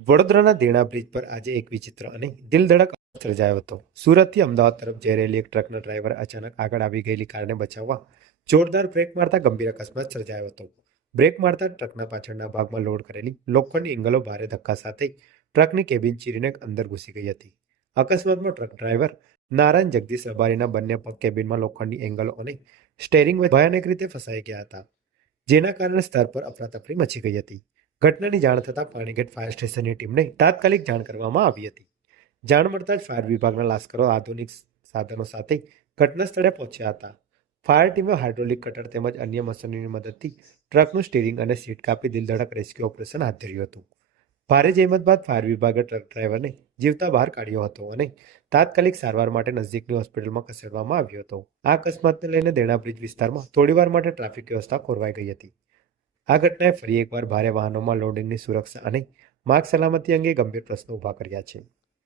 વડોદરાના દેણા બ્રિજ પર આજે એક વિચિત્ર અને દિલધડક અકસ્માત સર્જાયો હતો. સુરતથી અમદાવાદ તરફ જઈ રહેલી એક ટ્રકના ડ્રાઈવર અચાનક આગળ આવી ગયેલી કારને બચાવવા જોરદાર બ્રેક મારતા ગંભીર અકસ્માત સર્જાયો હતો. બ્રેક મારતા ટ્રકના પાછળના ભાગમાં લોડ કરેલી લોખંડની એંગલો ભારે ધક્કા સાથે ટ્રકની કેબિન ચીરીને અંદર ઘૂસી ગઈ હતી. અકસ્માતમાં ટ્રક ડ્રાઈવર નારાયણ જગદીશ રબારીના બંને પગ કેબિનમાં લોખંડની એંગલો અને સ્ટેરિંગ વચ્ચે ભયાનક રીતે ફસાઈ ગયા હતા, જેના કારણે સ્થળ પર અફરાતફરી મચી ગઈ હતી. ઘટનાની જાણ થતાં પાણીગેટ ફાયર સ્ટેશનની ટીમને તાત્કાલિક જાણ કરવામાં આવી હતી. જાણ મળતા જ ફાયર વિભાગના લાશ્કરો આધુનિક સાધનો સાથે ઘટના સ્થળે પહોંચ્યા હતા. ફાયર ટીમે હાઇડ્રોલિક કટર તેમજ અન્ય મશીનરીની મદદથી ટ્રકનું સ્ટીરિંગ અને સીટ કાપી દિલધડક રેસ્ક્યુ ઓપરેશન હાથ ધર્યું હતું. ભારે જહેમત બાદ ફાયર વિભાગે ટ્રક ડ્રાઈવરને જીવતા બહાર કાઢ્યો હતો અને તાત્કાલિક સારવાર માટે નજીકની હોસ્પિટલમાં ખસેડવામાં આવ્યો હતો. આ અકસ્માતને લઈને દેણા બ્રિજ વિસ્તારમાં થોડીવાર માટે ટ્રાફિક વ્યવસ્થા ખોરવાઈ ગઈ હતી. આ ઘટનાએ ફરી એકવાર ભારે વાહનોમાં લોડિંગની સુરક્ષા અને માર્ગ સલામતી અંગે ગંભીર પ્રશ્નો ઊભા કર્યા છે.